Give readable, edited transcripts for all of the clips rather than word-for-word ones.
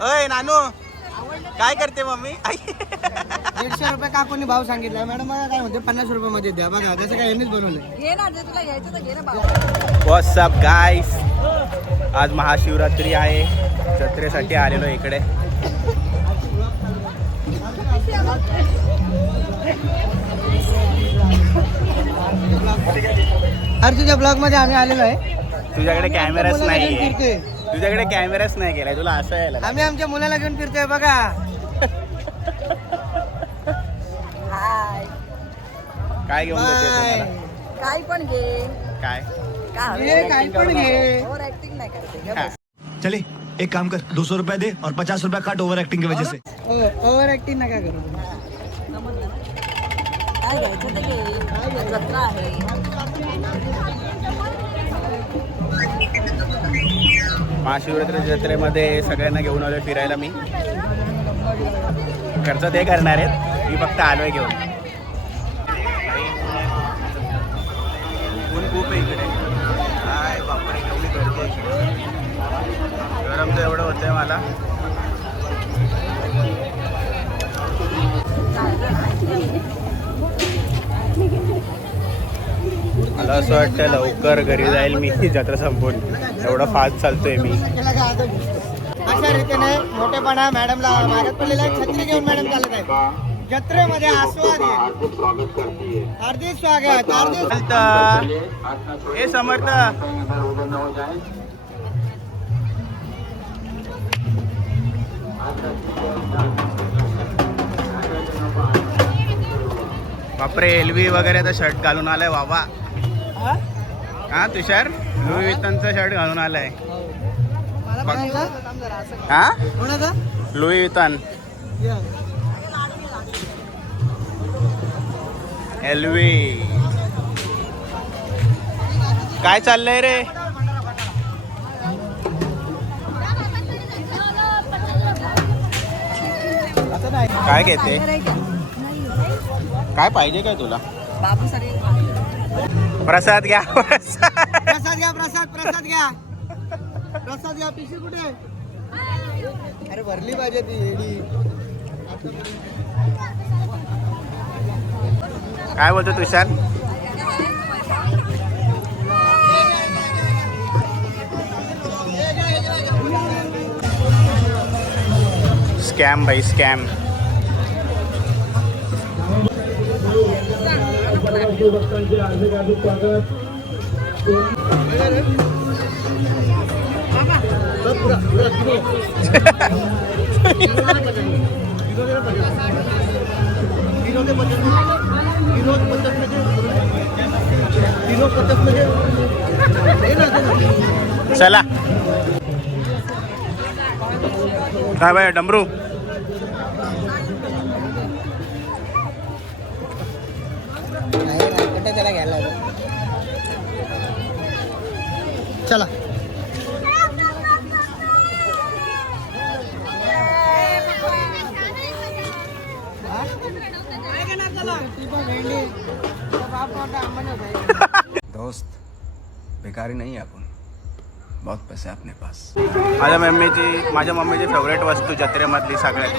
अय नानू काय करते मम्मी? 150 रुपये काकूंनी भाव सांगितला. मॅडम मला काय म्हणते 50 रुपये मध्ये द्या. बघा कसं काय यांनीच बनवलं. घे ना, जे तुला घ्यायचं तर घे ना भाऊ. व्हॉट्स अप गाईस, आज महाशिवरात्री आहे. जत्रेसाठी आलेलो इकडे. अरे तुझ्या ब्लॉग मध्ये आम्ही आलेलो आहे. तुझ्याकडे कॅमेराच नाही. तुझ्याकडे कॅमेराच नाही केलाय. तुला असं यायला आम्ही आमच्या मुलाला घेऊन फिरतोय बघा. हाय. काय घेऊन देते तुम्हाला? काय पण घे. काय काय पण घे. ओव्हर ऍक्टिंग नाही करते हा. चले एक काम कर 200 रुपया दे और 50 रुपया काट ओवर एक्टिंग की वजह से. ओव्हर ऍक्टिंग नका करू. काय घ्यायचं ते घे. जत्रा आहे. महाशिवरात्री जत्रेमध्ये सगळ्यांना घेऊन आलोय फिरायला. मी खर्च ते करणार आहेत, मी फक्त आलोय घेऊन. ऊन खूप आहे इकडे. काय बापरे, एवढी गर्दी आहे इकडे. गरम तर एवढं होतंय मला. मला असं वाटतं लवकर घरी जाईल मी जत्रा संपून. एवढा फास्ट चालतोय मी. अशा रीतीने मोठेपणा मॅडमला मागत पडलेला छत्री घेऊन मॅडम चालत आहे. जत्रेमध्ये आस्वाद आहे. हार्दिक स्वागत. हे समर्थ बापरे, एलवी वगैरेचा शर्ट घालून आलाय बाबा. हा तुषार, लुई वितनचा शर्ट घालून आलाय. हा लुई वितन, एलवी. काय चाललंय रे? काय घेते? काय पाहिजे काय तुला? बाबू सगळे प्रसाद घ्या. प्रसाद घ्या. प्रसाद घ्या. पिशवी कुठे? अरे भरली पाहिजे ती येडी. काय बोलतो तुषार? स्कॅम भाई, स्कॅम. चला काय बाय डमरू. त्याला घ्यायला चला. दोस्त बेकारी नहीं है अपन, बहुत पैसे अपने पास. माझ्या मम्मीची फेवरेट वस्तू जत्रेमधली सगळ्यात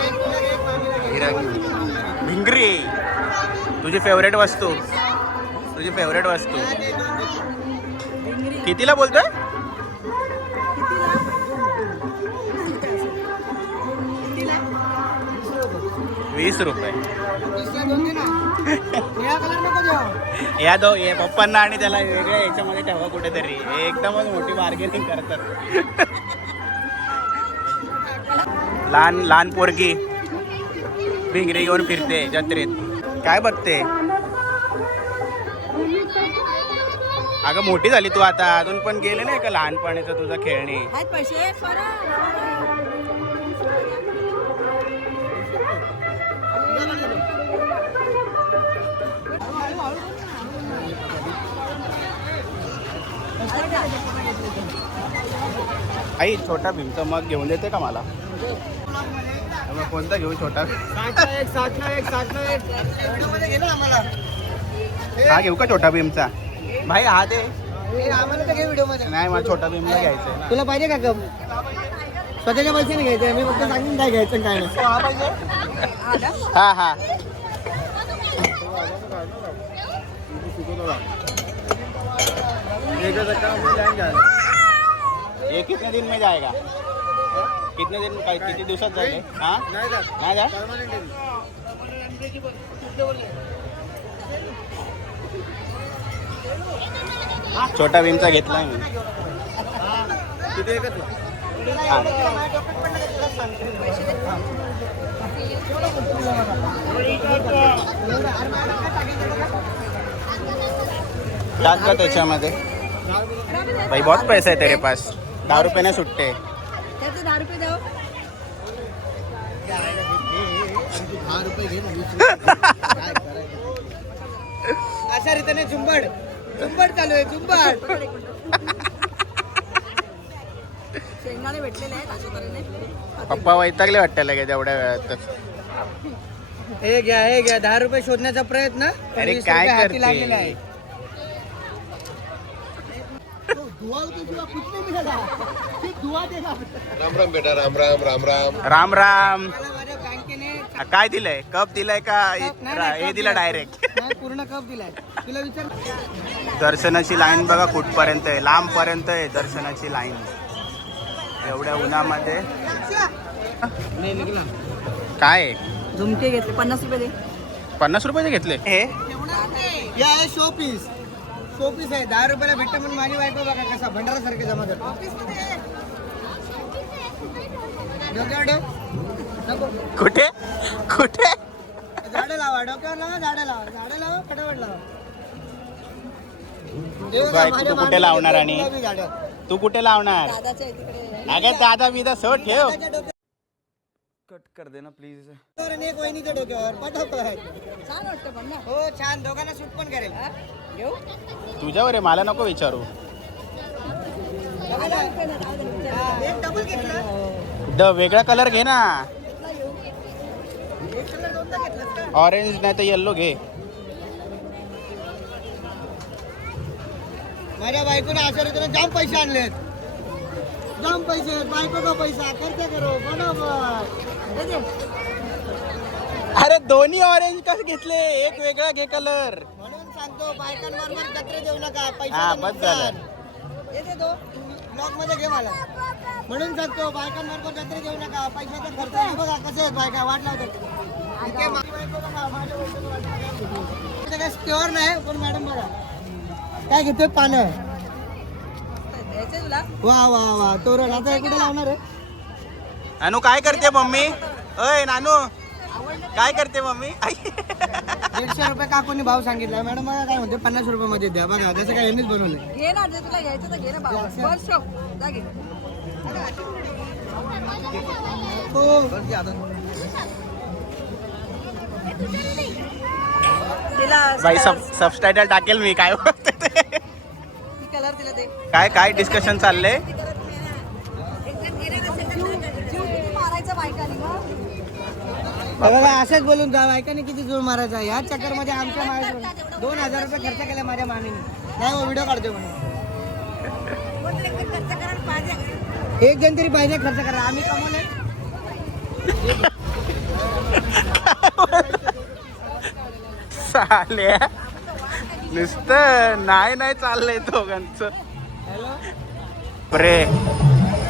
भिंगरी. तुझी फेवरेट वस्तू कितीला बोलतोय? ₹20. या दो ये पप्पांना आणि त्याला वेगळ्या याच्यामध्ये ठेवा कुठेतरी. एकदमच मोठी बार्गेनिंग करतात. लहान पोरगी भिंगरी घेऊन फिरते जत्रेत. काय बघते? अगं मोठी झाली तू आता, अजून पण गेले नाही का लहानपणीचं तुझं खेळणी? आहेत पैसे आई छोटा भीमचा मग घेऊन देते का मला? मग कोणता घेऊ? छोटा हा घेऊ का छोटा भीमचा? भाई हा दे. आम्हाला तर घे व्हिडिओ मध्ये. नाही मला छोटा भीमला घ्यायचंय. तुला पाहिजे का कप? स्वतःच्या पैशाने घ्यायचे मी फक्त सांगून काय घ्यायचं काय नाही हाँ हाँ ये कितने दिन में जाएगा कितने दिन किती दिवसात जाईल हाँ नाही जा छोटा भीमचा घेतला मी किती एकच टाक का त्याच्यामध्ये भाई बहुत पैसा है तेरे पास 10 रुपये ना सुट्टे त्याचे 10 रुपये द्यावं. 10 रुपये घे ना, 20 रुपये. काय करायचं? अशा रीतीने झुंबड चालू आहे झुंबड. शेंगदाणे भेटलेले आहेत अशा तऱ्हेने. पप्पा वैतागले वाटतं लगे तेवढ्या वेळात हे घ्या 10 रुपये शोधण्याचा प्रयत्न अरे 20 काय रुपये हाती करते? लागलेला आहे. राम राम बेटा राम राम राम राम राम राम मला माझ्या बँकेने काय दिलंय कप दिलाय का नाही, हे कप दिलं डायरेक्ट नाही, पूर्ण कप दिलाय. तुला विचार दर्शनाची लाईन बघा कुठपर्यंत आहे लांब पर्यंत आहे दर्शनाची लाईन एवढ्या उन्हामध्ये नाही निघला. काय आहे? झुमके घेतले 50 रुपये दे. 50 रुपयाचे घेतले हे या आहे शो पीस आहे 10 रुपयाला भेटतं म्हणून माझी बायको बघा कसा भंडारा सारखे जमा करतो. डोक्यावर ठेव. नको. कुठे कुठे झाडं लावा डोक्यावर लावा झाडं लावा फटाफट लावा. हे बघा, बायको माझ्या तू कुठे मागे लावणार आणि? गुलाबी झाडं. तू कुठे लावणार दादाच्या तिकडे अगं दादा बिदा सोड ठेव दादाच्या डोक्यावर कट कर देना प्लीज आणि एक वहिनीच्या डोक्यावर पटापट. छान वाटतं पण ना. हो छान दोघांना सूट पण करेल. हा? घेऊ तुझ्यावर आहे मला नको विचारू हा, एक डबल घेतला वेगळा कलर घे ना एक कलर दोनदा घेतलास का? ऑरेंज नाही तर येल्लो घे माझ्या बायकोने अशा रीतीने जाम पैसे आणलेत. जाम पैसे आहेत. बायको का पैसा खर्च करो बरोबर. दे दे. अरे दोन्ही ऑरेंज कसं घेतले एक वेगळा घे कलर म्हणून सांगतो बायकांबरोबर जत्रे देऊ नका हा, पैसा बस झालं. हे दे दो ब्लॉग मध्ये घे मला. म्हणून सांगतो बायकांबरोबर जत्रे देऊ नका पैशाचा खर्च हे बघा कसे आहेत बायका वाट लावतात. इथे माझी बायको बघा, माझ्या बायकोला वाट लावतात. इथे काही स्टोअर नाही पण मॅडम बघा काय घेतोय पानं. द्यायचंय तुला. वा वा वा तोरण आता हे कुठे लावणार आहे. नानू काय करते मम्मी अय नानू काय करते मम्मी आई 150 रुपये काकूनी भाव सांगितला. मॅडम मला काय म्हणते 50 रुपये मध्ये द्या बघा त्याचं काय यांनीच बनवलंय. घे ना जे तुला घ्यायचं तर घे ना बाबा. बस शो जा घे. तिला बाई सबटायटल टाकेल मी काय बघते ते. कलर तिला दे. काय डिस्कशन चाललंय जीव किती मारायचा बायकांनी गं? हे बघा असंच बोलून जा बायकाने किती जोर मारायचा ह्या चक्कर मध्ये आमच्या मागे 2000 रुपये खर्च केले माझ्या मामीने. नाही हो व्हिडिओ काढतोय म्हणून एक जण तरी पाहिजे खर्च करा आम्ही कमवले. चालल्या नुसतं नाही चाललंय दोघांचं रे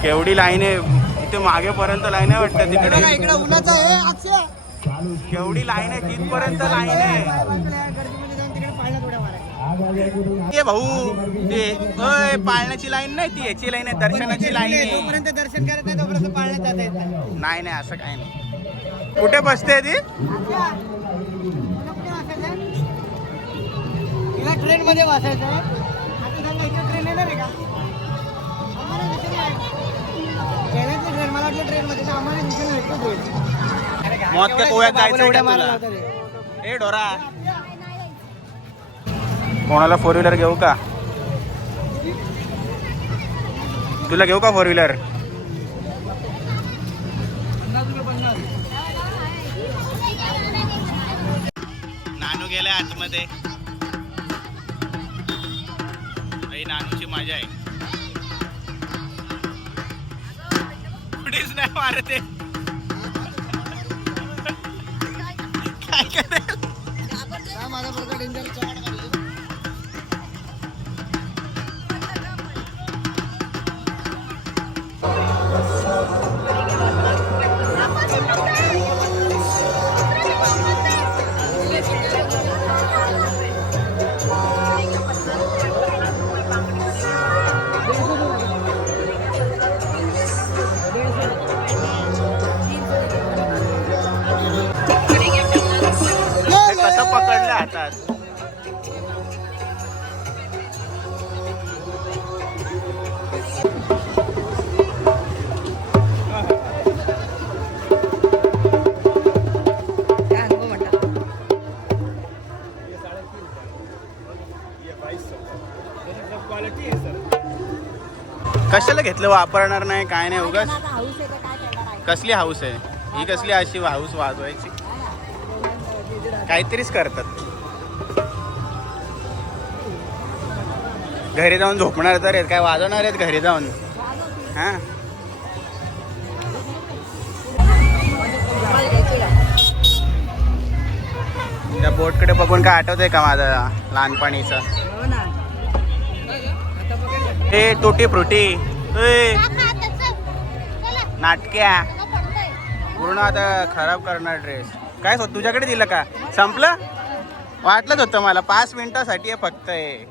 केवढी लाईन आहे इथे मागेपर्यंत लाईन आहे वाटतं बघा तिकडे इकडे उन्हाचं आहे अक्षय केवढी लाईन आहे तिथपर्यंत लाईन आहे गर्दीमध्ये जाऊन तिकडे पाळण्यात उड्या मारायच्या. ते भाऊ ते अय पाळण्याची लाईन नाही ती याची लाईन आहे दर्शनाची लाईन आहे जोपर्यंत दर्शन करत नाही तोपर्यंत पाळण्यात जाता येत नाही. नाही असं काय नाही कुठे बसते ती तिला ट्रेन मध्ये बसायचं आहे. आता सांगा इथे ट्रेन येणार आहे का आम्हाला दिसेल नाही. ट्रेनची ट्रेन मला वाटलं ट्रेन मध्ये तर आम्हाला दिसेल नाही. एकच होईल. मौत के कोयात जायचं उड्या का मारायला तुला होता ते. ए डोरा कोणाला 4 व्हीलर घेऊ का तुला घेऊ का 4 व्हीलर नानू गेलाय आतमध्ये नानूची मजा आहे पुढे उडीच नाही मारते काय करेल काय माझा बरोबर डेंजर चढ काढली. हे कसं पकडलं हातात काय अनुभव म्हणतात कशाला घेतलं वापरणार नाही काय नाही उगाच आता हाऊस आहे तर काय करणार आहे कसली हाऊस आहे ही कसली अशी हाऊस वाजवायची काहीतरीच करतात घरी जाऊन झोपणार तर आहेत काय वाजवणार आहेत घरी जाऊन हा त्या बोटकडे बघून काय आठवतंय का माझं लहानपणीचं हो ना हे टुटी फ्रुटी ए, नाटक्या पूर्ण आता खराब करणार ड्रेस काय तुझ्याकडे दिलं का संपलं वाटलंच होतं मला 5 मिनिटासाठी आहे फक्त हे